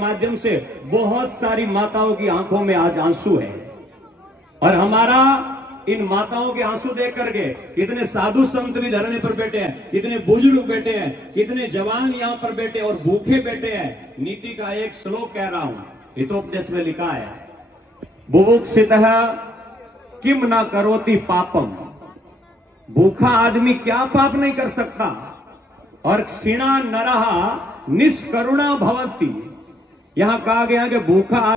माध्यम से बहुत सारी माताओं की आंखों में आज आंसू है और हमारा इन माताओं के आंसू देख करके कितने साधु संत भी धरने पर बैठे हैं, कितने बुजुर्ग बैठे हैं, कितने जवान यहाँ पर बैठे और भूखे बैठे हैं। नीति का एक श्लोक कह रहा हूं, हितोपदेश में लिखा है, बुभुक्षितः किम न करोति पापम। भूखा आदमी क्या पाप नहीं कर सकता। और क्षीणा नरः निष्करुणा भवति। यहां कहा गया कि भूखा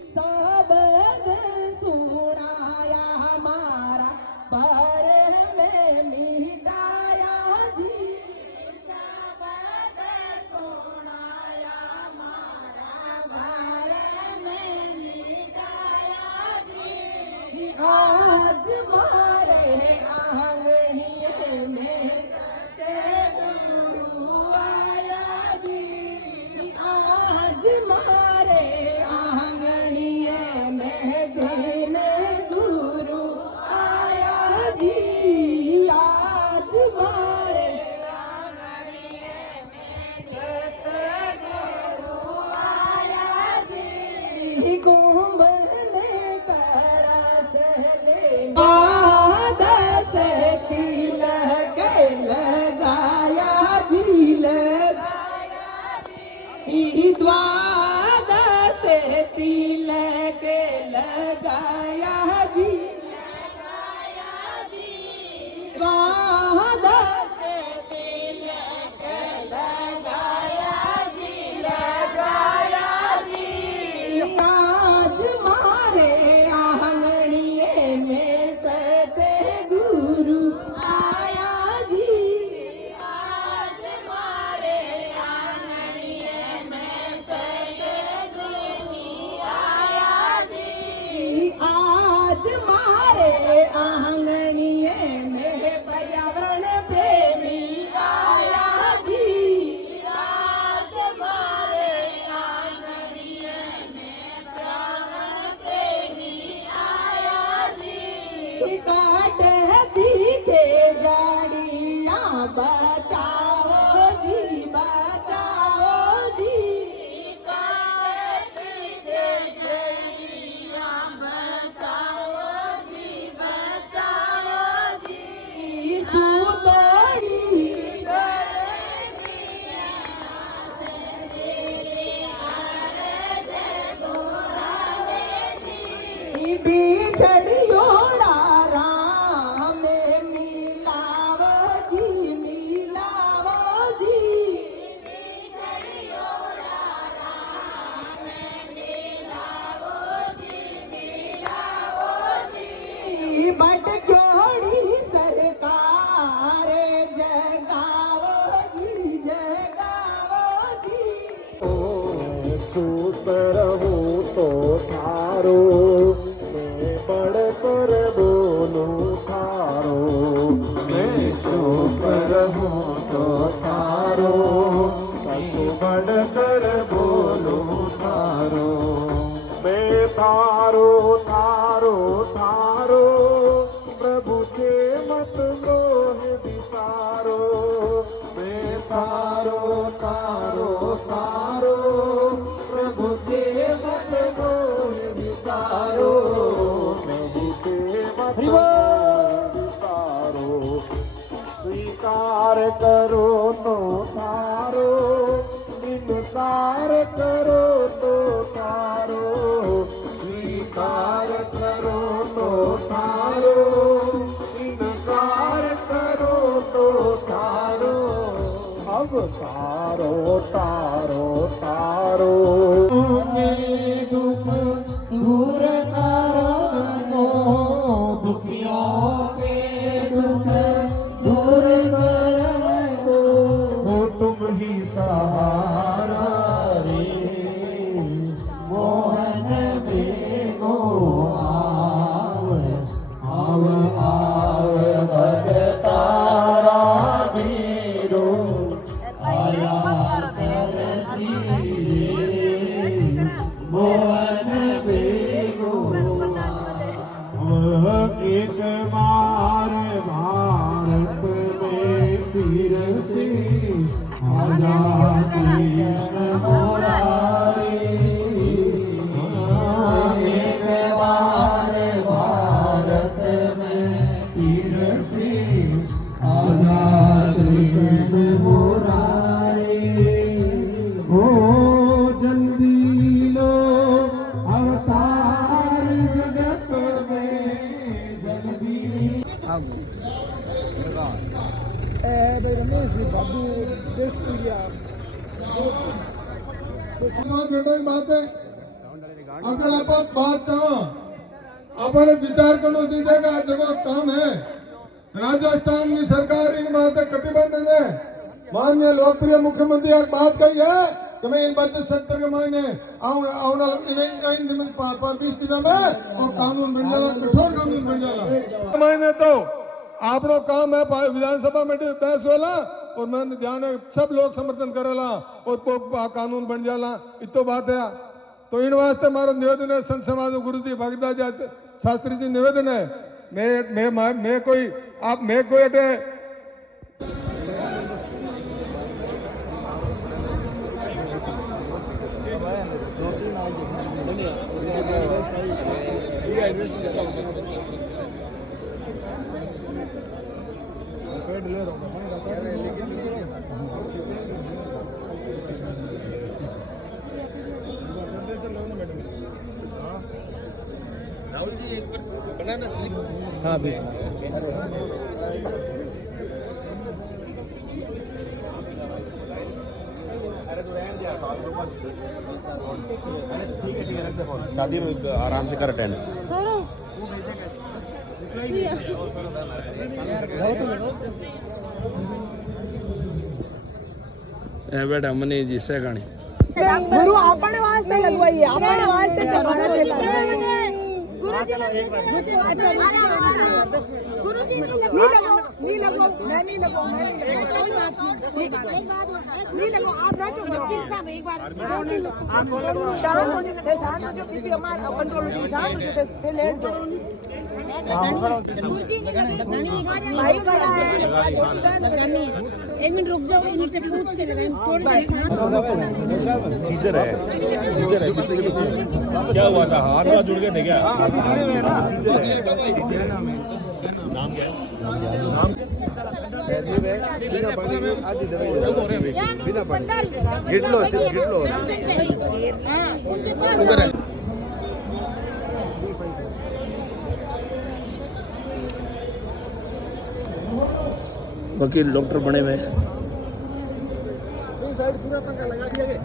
आज मारे आंगनिये में सतगुरु आया जी। आज मारे आंगनिये में दीन गुरु आया जी। आज मारे आंगनिये में सतगुरु आया जी। कुंभ तिलक लगाया जी, लगाया जी। द्वादश तिलक लगाया जी, लगाया जी। द्वादश तिलक लगाया जी, लगाया जी। आज मारे आंगनिये में सतगुरु आया जी। आज मारे आंगनिये में सतगुरु आया जी। आज मारे आंगनिये में पर्यावरण प्रेमी आया जी। आज मारे आंगनिये में पर्यावरण प्रेमी आया जी। काट दिखे जाड़ियां बचाओ जी, बचाओ जी। काट दिखे जाड़ियां बचाओ जी, बचाओ जी। सुतड़ी बिछड़ियोड़ा राम मिलावो जी, मिलावो जी। बिछड़ियोड़ा राम मिलावो जी, मिलावो जी। बटक्योड़ी सरकार जगावो जी, जगावो जी। चुप रहो तो थारो, मैं बढ़कर बोलूं थारो। मैं चुप रहूं तो थारो, मैं बढ़कर बोलूं थारो। मैं थारो थारो थारो, प्रभु के मत मोह विसारो। मैं थारो थारो थारो, प्रभु के मत मोह विसारो। प्रभु के मत मोह विसारो। स्वीकार करो तो थारो, इनकार करो तो थारो। स्वीकार करो तो थारो, इनकार करो तो थारो। अब तारो तारो तारो, मेरे दुख दूर करो, दुखियों के दुख दूर करो। हो तुम ही सहारा रे, मोहन बेगो आव, आव आव भगतारा मेरो आया सर बात है अगर आपण बात आपण विचार करून दीजिए का देखो काम है राजस्थान की सरकार इन बातें कटिबद्ध है। माननीय लोकप्रिय मुख्यमंत्री एक बात कही है कि मैं इन 72-70 के महीने इन 20 दिनों में वो कानून बन जाला, कठोर कानून बन जाला। महीने तो आपनो काम है विधानसभा में बहस होला और मैंने ध्यान है सब लोग समर्थन करेला और को कानून बन जाला, इतो बात है। तो इन वास्ते मारो निवेदन है संत समाज गुरु जी भगदास शास्त्री जी निवेदन है मैं कोई अटे हाँ भी शादी में आराम से कर अटेंड। बेटा मनी जी से गाणी गुरु अपने वास्ते लगवाइए, अपने वास्ते चढ़ाना चाहिए। गुरुजी नहीं लगाओ, मैं नहीं लगाऊं, नहीं लगाओ, आप ना चलो वकील साहब एक बार शांत हो जो किसी हमारा कंट्रोल जी शांत हो जो थे लेट जो गुरुजी भाई खड़ा है एक मिनट रुक जाओ, इनसे पूछ के थोड़ी देर सीजर है क्या हुआ था हाथ में जुड़ गए थे क्या? नाम क्या है? वकील डॉक्टर बने हुए साइड पूरा पंखा लगा दिया गया।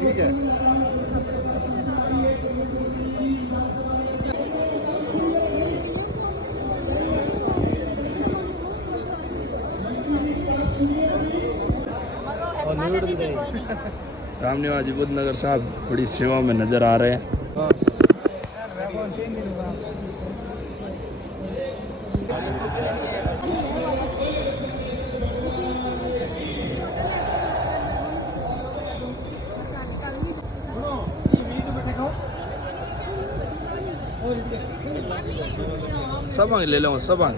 ठीक है रामनिवास बुद्धनगर साहब बड़ी सेवा में नजर आ रहे हैं। सबंग ले लो सबंग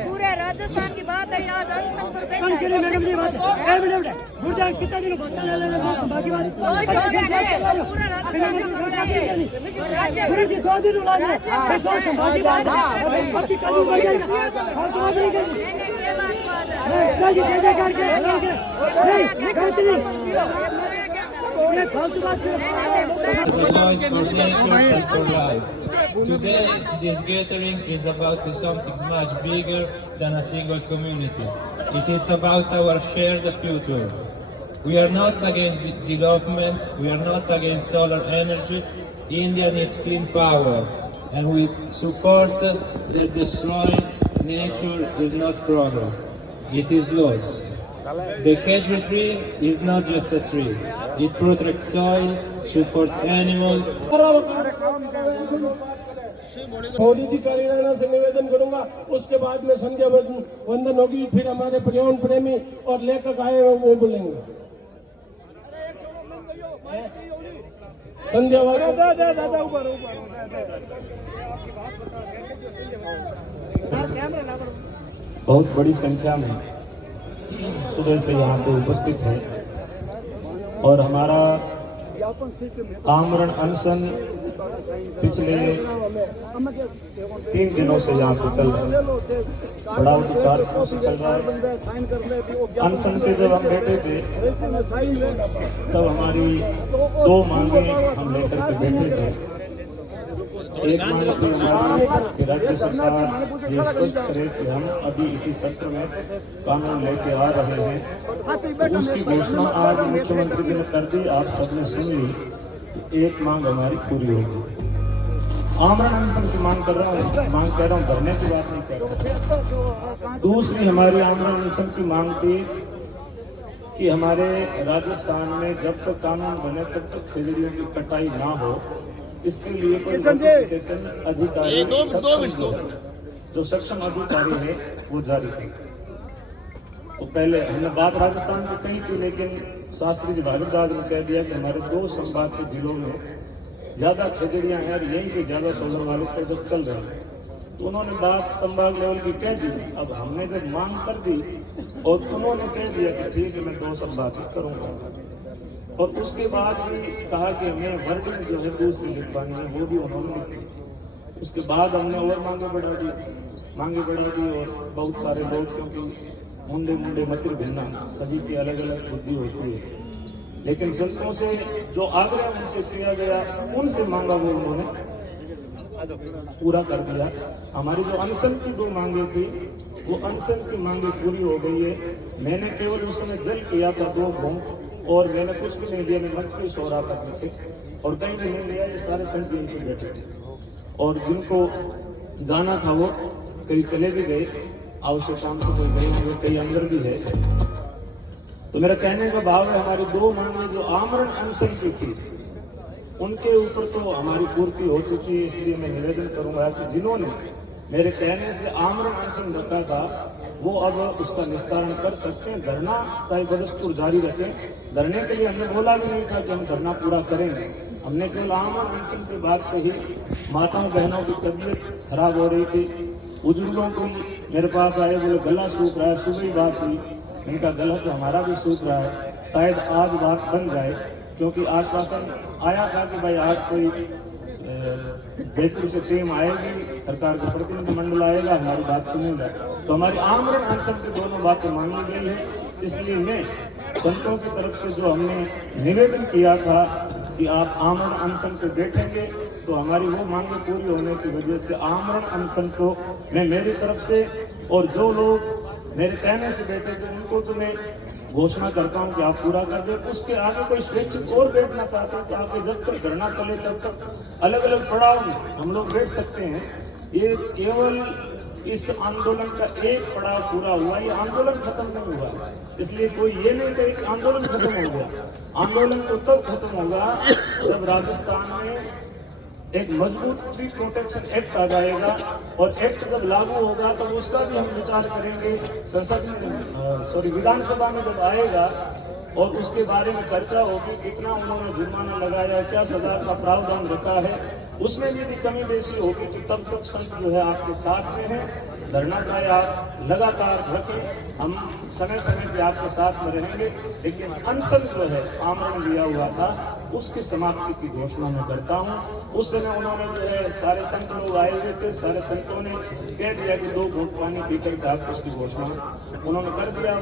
पूरे राजस्थान की बात है, आज अनशन पर बैठा है। मैडम जी बात है गुरुजान कितना दिन बच्चा ले लेना बाकी बात गुरु जी 2 दिन उड़ा गए दो संभागी बात है बाकी कानून बन जाएगा फालतू बात नहीं करनी नहीं जय करके नहीं गलती नहीं ये फालतू बात Today, this gathering is about to something much bigger than a single community. It is about our shared future. We are not against development, we are not against solar energy. India needs clean power, and we support that destroying nature is not progress, it is loss. The Kejri tree is not just a tree, it protects soil, supports animals. Modi ji कार्यालय से निवेदन करूंगा, उसके बाद में संध्या वंदन होगी, फिर हमारे पर्यावरण प्रेमी और लेखक आए हैं वो बोलेंगे। संध्या बहुत बड़ी संख्या में सुबह से यहाँ पे उपस्थित है और हमारा आमरण अनशन पिछले 3 दिनों से यहाँ पे चल रहा है, बड़ा तो 4 दिनों से चल रहा है। अनशन पे जब हम बैठे थे तब हमारी 2 मांगे हम लेकर के बैठे थे। एक मांग थी हमारी कि राज्य सरकार ये स्पष्ट करे कि हम अभी इसी सत्र में कानून लेके आ रहे हैं, तो उसकी घोषणा आज मुख्यमंत्री जी ने कर दी, आप सबने सुन ली। एक मांग हमारी पूरी होगी। आमरण अनशन की मांग कर रहा हूँ, धरने की बात नहीं कर रहा। दूसरी हमारी आमरण अनशन की मांग थी कि हमारे राजस्थान में जब तक कानून बने तब तक खेजड़ियों की कटाई ना हो, इसके लिए कोई नोटिफिकेशन अधिकारी जो सक्षम अधिकारी है वो जारी करे। तो पहले हमने बात राजस्थान की कही थी, लेकिन शास्त्री जी भागीरथदास ने कह दिया कि हमारे 2 संभाग के जिलों में ज्यादा खेजड़ियां हैं और यहीं पे ज्यादा सोलर वाले प्रोजेक्ट चल रहे हैं। तो उन्होंने बात संभाग लेवल की कह दी। अब हमने जब मांग कर दी और उन्होंने कह दिया कि ठीक है मैं 2 संभाग की करूंगा, और उसके बाद भी कहा कि हमें वर्डिंग जो है दूसरी लिखवानी है, वो भी उन्होंने लिखी। उसके बाद हमने और मांगे बढ़ा दी और बहुत सारे लोग, क्योंकि मुंडे मतिर भिन्ना सभी की अलग अलग बुद्धि होती है, लेकिन संतों से जो आग्रह उनसे किया गया, उनसे मांगा वो उन्होंने पूरा कर दिया। हमारी जो अनशन की 2 मांगे थी, वो अनशन की मांगे पूरी हो गई है। मैंने केवल उस समय जल किया था 2 घूंट, और मैंने कुछ भी नहीं लिया, मैं मंच पे सो रहा था पीछे और कहीं भी नहीं लिया। ये सारे संत जी इनसे बैठे थे और जिनको जाना था वो कई चले भी गए, आवश्यक काम से कोई गए होंगे, कई अंदर भी है। तो मेरा कहने का भाव है, हमारी 2 मांगे जो आमरण अनशन की थी, उनके ऊपर तो हमारी पूर्ति हो चुकी है। इसलिए मैं निवेदन करूंगा कि जिन्होंने मेरे कहने से आमरण अनशन रखा था, वो अब उसका निस्तारण कर सकते हैं। धरना चाहे बदस्तूर जारी रखें। धरने के लिए हमने बोला भी नहीं था कि हम धरना पूरा करेंगे, हमने केवल आमरण अनशन की बात कही। माताओं बहनों की तबीयत खराब हो रही थी, बुजुर्गों को मेरे पास आए, बोले गला सूख रहा है। सुबह ही बात हुई, इनका गला तो हमारा भी सूख रहा है, शायद आज बात बन जाए, क्योंकि आश्वासन आया था कि भाई आज कोई जयपुर से टीम आएगी, सरकार का प्रतिनिधिमंडल आएगा, हमारी बात सुनेगा। तो हमारी आमरण अनशन की 2 बातें मांगी गई है। इसलिए मैं संतों की तरफ से जो हमने निवेदन किया था कि आप आमरण अनशन पे बैठेंगे, तो हमारी वो मांगे पूरी होने की वजह से आमरण अनशन को मैं मेरी तरफ से, और जो लोग मेरे कहने से बैठे थे उनको तो मैं घोषणा करता हूं कि आप पूरा कर दें। उसके आगे कोई स्वैच्छिक और बैठना चाहते हैं तो आगे जब तक धरना चले तब तक अलग अलग पड़ाव में हम लोग बैठ सकते हैं। ये केवल इस आंदोलन का एक पड़ाव पूरा हुआ, ये आंदोलन खत्म नहीं हुआ। इसलिए कोई ये नहीं कहे कि आंदोलन खत्म हो गया। आंदोलन तो तब खत्म होगा जब राजस्थान में एक मजबूत ट्री प्रोटेक्शन एक्ट आ जाएगा, और एक्ट जब लागू होगा तो उसका भी हम विचार करेंगे। विधानसभा में जब आएगा और उसके बारे में चर्चा होगी, कितना उन्होंने जुर्माना लगाया, क्या सजा का प्रावधान रखा है, उसमें भी यदि कमी बेसी होगी तो तब तक संत जो है आपके साथ में है। धरना चाहे आप लगातार रखें, हम समय समय पे आपके साथ में रहेंगे, लेकिन अनशन जो है आमरण दिया हुआ था उसकी समाप्ति की घोषणा मैं करता हूँ। उस समय उन्होंने जो है सारे संत लोग आए हुए थे, सारे संतों ने कह दिया कि 2 घूंट पानी पीकर के आप उसकी घोषणा उन्होंने कर दिया।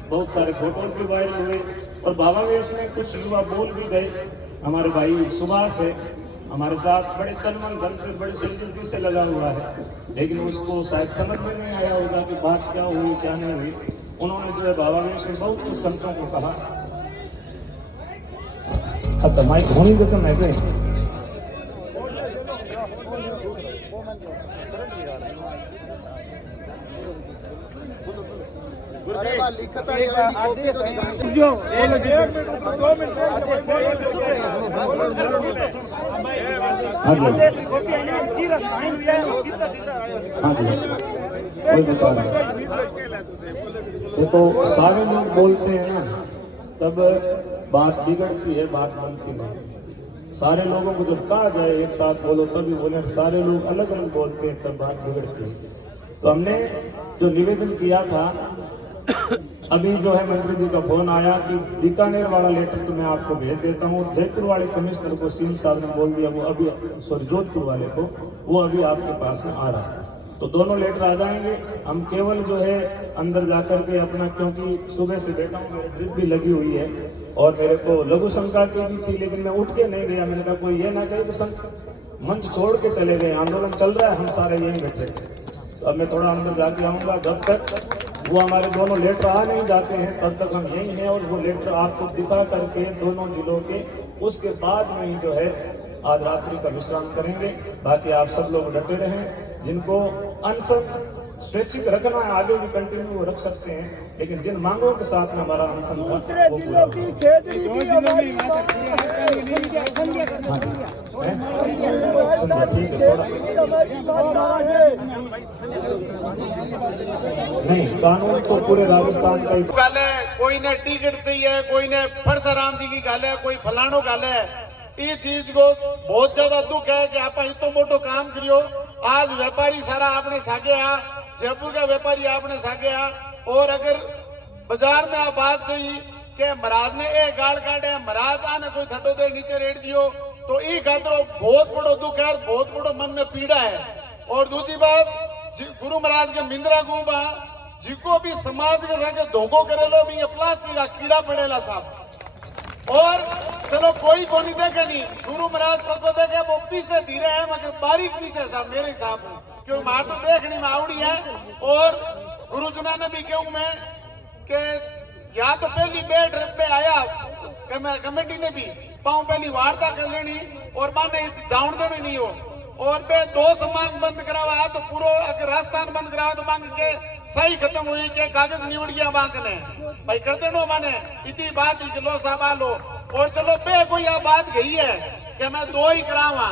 बहुत सारे फोटो भी वायरल हुए और भावावेश में कुछ युवा बोल भी गए। हमारे भाई सुभाष है हमारे साथ, बड़े तनमन धन से बड़ी संजीदगी से लगा हुआ है, लेकिन उसको शायद समझ में नहीं आया होगा कि बात क्या हुई क्या नहीं हुई। उन्होंने जो है भावावेश में बहुत कुछ संतों को कहा अच्छा माइक होनी तो मैं कहीं हाँ जी हाँ जी वही बता रहा हूँ। देखो सारे लोग बोलते हैं ना तब बात बिगड़ती है, बात बनती नहीं। सारे लोगों को जब कहा जाए एक साथ बोलो तभी बोले, सारे लोग अलग अलग बोलते हैं तब बात बिगड़ती है। तो हमने जो निवेदन किया था, अभी जो है मंत्री जी का फोन आया कि बीकानेर वाला लेटर तो मैं आपको भेज देता हूँ, जयपुर वाले कमिश्नर को सीएम साहब ने बोल दिया, वो अभी सॉरी जोधपुर वाले को, वो अभी आपके पास में आ रहा है। तो दोनों लेटर आ जाएंगे। हम केवल जो है अंदर जाकर के अपना, क्योंकि सुबह से बैठा हूँ, मेरी ड्रिप भी लगी हुई है और मेरे को लघु शंका की भी थी, लेकिन मैं उठ के नहीं गया। मैंने कहा कोई ये ना कहे कि मंच छोड़ के चले गए, आंदोलन चल रहा है, हम सारे यहीं बैठे। तो अब मैं थोड़ा अंदर जाके आऊँगा। जब तक वो हमारे दोनों लेटर आ नहीं जाते हैं तब तक हम यहीं हैं, और वो लेटर आपको दिखा करके दोनों जिलों के, उसके बाद में ही जो है आज रात्रि का विश्राम करेंगे। बाकी आप सब लोग डटे रहें। जिनको अनशन स्वैच्छिक रखना है आगे भी कंटिन्यू रख सकते हैं, लेकिन जिन मांगों के साथ में हमारा अनशन था वो पूरा ठीक है। थोड़ा नहीं, कानून तो पूरे राजस्थान का ही गल है। कोई ने टिकट चाहिए, कोई ने परसाराम जी की गल है, कोई फलानो गल है। इस चीज को बहुत ज्यादा दुख है कि आप इतो मोटो काम करियो। आज व्यापारी सारा आपने सागे आ, जयपुर का व्यापारी आपने सागे आ, और अगर बाजार में आप बात चाहिए कि महाराज ने एक गाड़ काटे, महाराज आने कोई थटो दे नीचे रेट दियो, तो ई खातर बहुत बड़ो दुख है, बहुत बड़ो मन में पीड़ा है। और दूसरी बात, गुरु महाराज के मिंद्रा गुबा जिको भी समाज के संगे धोखो करेलो भी ये प्लास्टिक का कीड़ा पड़ेला साहब। और चलो कोई को नहीं देखे नहीं, गुरु महाराज पको देखे वो पीछे धीरे है मगर बारीक पीछे साहब मेरे हिसाब से, क्योंकि मार तो देखने में आवड़ी है। और गुरु जुना ने भी कहूं मैं कि या तो पहली बेड पे आया कमेटी ने भी पाऊं पहली वार्ता कर लेनी और माने जान देनी नहीं हो, और बे दो समांग बंद करावा तो पूरा अगर राजस्थान बंद करावा तो मांग के सही खत्म हुई के कागज निवड़ गया मांग ने भाई कर देनो माने इतनी बात ही लो साहब लो। और चलो बे कोई आ बात गई है कि मैं दो ही करावा,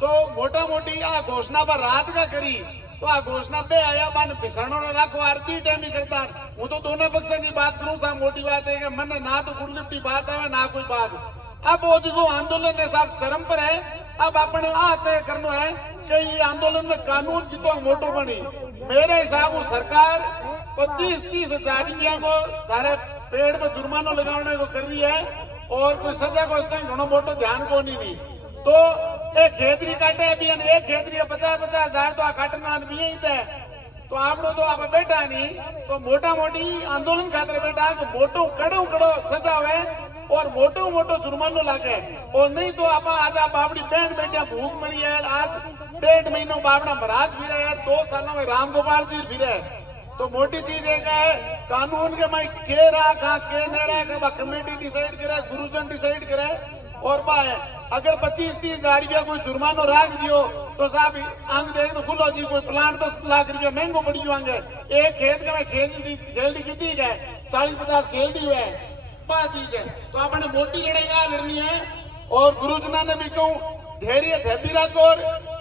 तो मोटा मोटी आ घोषणा पर रात का करी, तो आ घोषणा पे आया मन भिसाणो ने राखो आरपी टाइम ही करता। वो तो दोनों पक्ष की बात करूं साहब, मोटी बात है कि मन ना तो गुड़लिपटी बात है ना कोई बात। अब वो जो आंदोलन ने साहब चरम पर है, अब अपने आ तय करना है कि ये आंदोलन में कानून की तो मोटो बनी। मेरे हिसाब सरकार 25-30 हजार रुपया को तारे पेड़ पर जुर्माना लगाने को कर रही है, और कोई सजा को घणो मोटो ध्यान को नहीं। तो एक खेतरी काटे अभी एक खेतरी 50-50 हजार तो आ काटना भी ही थे, तो आपनो तो आप बैठा नहीं, तो मोटा मोटी आंदोलन खातर बैठा कि मोटो कड़ो सजा हुए और मोटो मोटो जुर्मानो लागे। और नहीं तो आप आज बाबड़ी बैंड बैठा भूख मरी है, आज 1.5 महीनों बाबड़ा महाराज भी रहे, 2 सालों में राम गोपाल जी भी रहे। तो मोटी चीज एक है कानून के मैं के रहा कहा के नहीं रहा, कमेटी डिसाइड करे, गुरुजन डिसाइड करे। और बाय अगर 25-30 हजार रुपया कोई जुर्मानो राख दियो तो साहब अंग देख तो खुलो जी कोई प्लांट 10 लाख रुपया महंगो पड़ी होंगे। एक खेत का मैं खेल की गए 40-50 खेल दी हुए बात चीज है। तो आपने मोटी लड़ाई आ लड़नी है। और गुरुजना ने भी कहूं धैर्य थेपी रखो,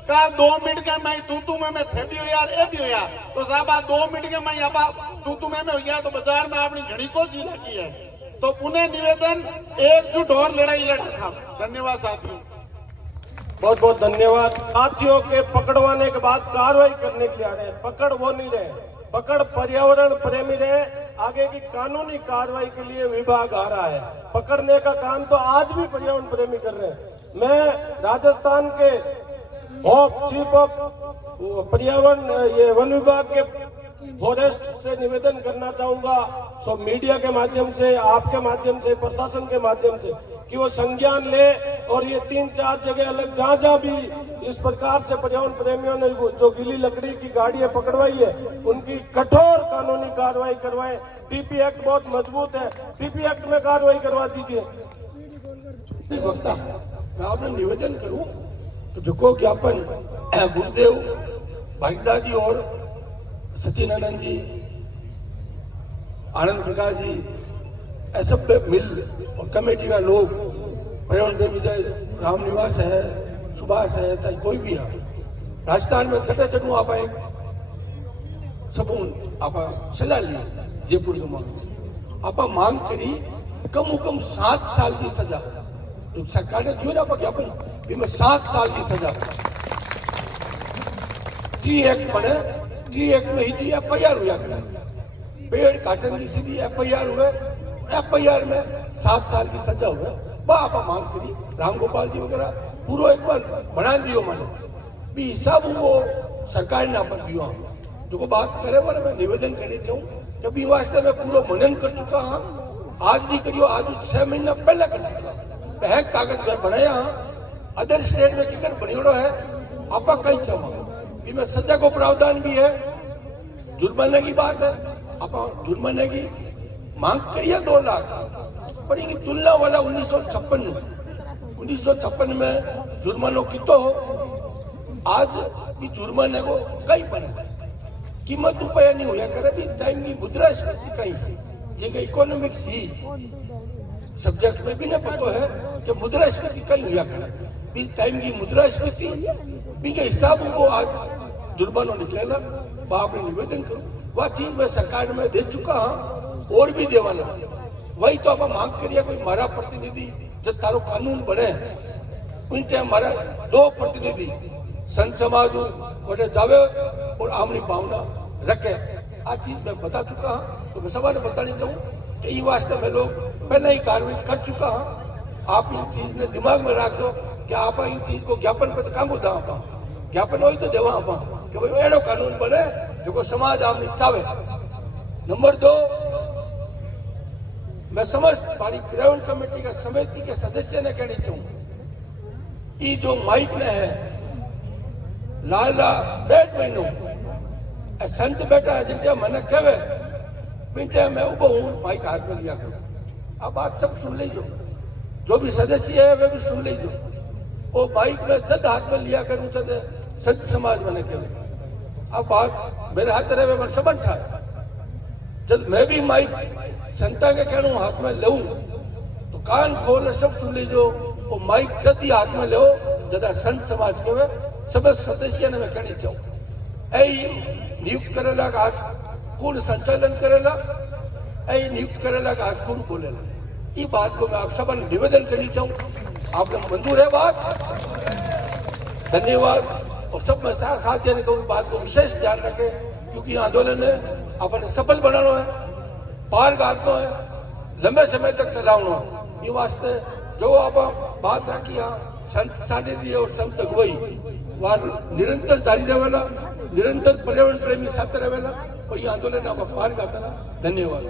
का 2 मिनट का मैं तू में थेपी हो यार ए भी हो यार, तो साहब 2 मिनट के मैं यहाँ तू में हो गया तो बाजार में अपनी घड़ी को जी लगी है। तो पुनः निवेदन एकजुट और लड़ाई लड़ा साहब। धन्यवाद साथियों, बहुत बहुत धन्यवाद। साथियों के पकड़वाने के बाद कार्रवाई करने के लिए आ रहे हैं, पकड़ वो नहीं रहे, पकड़ पर्यावरण प्रेमी रहे। आगे की कानूनी कार्रवाई के लिए विभाग आ रहा है, पकड़ने का काम तो आज भी पर्यावरण प्रेमी कर रहे हैं। मैं राजस्थान के चीफ ऑफ पर्यावरण ये वन विभाग के फॉरेस्ट से निवेदन करना चाहूंगा, सो मीडिया के माध्यम से, आपके माध्यम से, प्रशासन के माध्यम से, कि वो संज्ञान ले और ये 3-4 जगह अलग जहां भी इस प्रकार से पर्यावरण प्रेमियों ने जो गीली लकड़ी की गाड़ियां पकड़वाई है उनकी कठोर कानूनी कार्रवाई करवाएं। पीपी एक्ट बहुत मजबूत है, पीपी एक्ट में कार्रवाई करवा दीजिए। वक्ता मैं आपने निवेदन करूं तो जो ज्ञापन गुरुदेव भागीदार जी और सचिनानंद जी, आनंद प्रकाश जी, ऐसे पे मिल और कमेटी का लोग, पर्यावरण प्रेमी चाहे रामनिवास है, सुभाष है, चाहे कोई भी है, राजस्थान में कटे चढ़ू आप एक सबून आप सलाह ली जयपुर के मांग आप मांग करी कम 7 साल की सजा तो सरकार ने दियो ना आप ज्ञापन में 7 साल की सजा। ट्री एक्ट बने, ट्री एक्ट में ही FIR हुआ पेड़ काटने की सीधी FIR हुए, FIR में 7 साल की सजा हुए। आप मांग करी राम गोपाल जी वगैरह पूरा एक बार बना दियो मैंने भी हिसाब वो सरकार ने अपन दियो जो बात करे वो मैं निवेदन करनी चाहूँ कभी वास्ते मैं पूरा मनन कर चुका हाँ, आज नहीं करियो, आज 6 महीना पहले कर चुका बहक कागज में बनाया हाँ, अदर स्टेट में किकर बनियोड़ो है आप कहीं चाहो में सजा को प्रावधान भी है, जुर्माने की बात है, आप जुर्माने की मांग करिए 2 लाख पर इनकी तुलना वाला 1956 में जुर्मानो कितो हो, आज भी जुर्माने को कई बने कीमत रुपया नहीं हुआ करे भी टाइम की मुद्रास्फीति कहीं जगह इकोनॉमिक्स ही सब्जेक्ट में भी न पता है कि मुद्रास्फीति कहीं हुआ करे भी टाइम की मुद्रास्फीति भी के हिसाब को आज जुर्मानो निकलेगा। बाप ने निवेदन करो वह चीज मैं सरकार में दे चुका हाँ और भी देवाना वही तो आप मांग करिए कोई मारा प्रतिनिधि जब तारो कानून बने उन टाइम हमारा 2 प्रतिनिधि संत समाज वटे जावे और आमनी भावना रखे आज चीज मैं बता चुका हाँ तो मैं सवाल बतानी चाहूँ कि ये वास्ते में लोग पहले ही कार्रवाई कर चुका हाँ। आप इन चीज ने दिमाग में रख दो कि आप इन चीज को ज्ञापन पे काम होता आप ज्ञापन हो तो देवा आप कि भाई एड़ो कानून बने जो समाज आमनी चावे। नंबर 2 मैं समस्त हमारी पर्यावरण कमेटी का समिति के सदस्य ने कहनी चाहूँ ये जो माइक ने है लाला 1.5 महीनों संत बेटा है जिनके मैंने कहे पिंटे में उबो हूँ माइक हाथ में लिया करूँ आप बात सब सुन लीजिए जो भी सदस्य है वे भी सुन लीजिए वो माइक में जद हाथ में लिया करूँ जद संत समाज मैंने कहे अब बात मेरे हाथ रहे मैं समझ था जब मैं भी माइक संता के कहूँ हाथ में लूं तो कान खोल सब सुन लीजिए वो माइक जद ही हाथ में लो जदा संत समाज के वे सब सदस्य ने मैं कहनी चाहूँ ऐ नियुक्त करेला आज कौन संचालन करेला ऐ नियुक्त करेला आज कौन बोलेला ये बात को मैं आप सब निवेदन करनी चाहूँ आपने मंजूर है बात धन्यवाद और सब में साथ देने को बात को विशेष ध्यान रखें क्योंकि आंदोलन ने अपने सफल बनाना है पार गाड़ना है लंबे समय तक चलाना है ये वास्ते जो आप बात रखी संत सानिध्य और संत अगुवाई वह निरंतर जारी रहेला निरंतर पर्यावरण प्रेमी साथ रहेला और ये आंदोलन आप पार गाता धन्यवाद।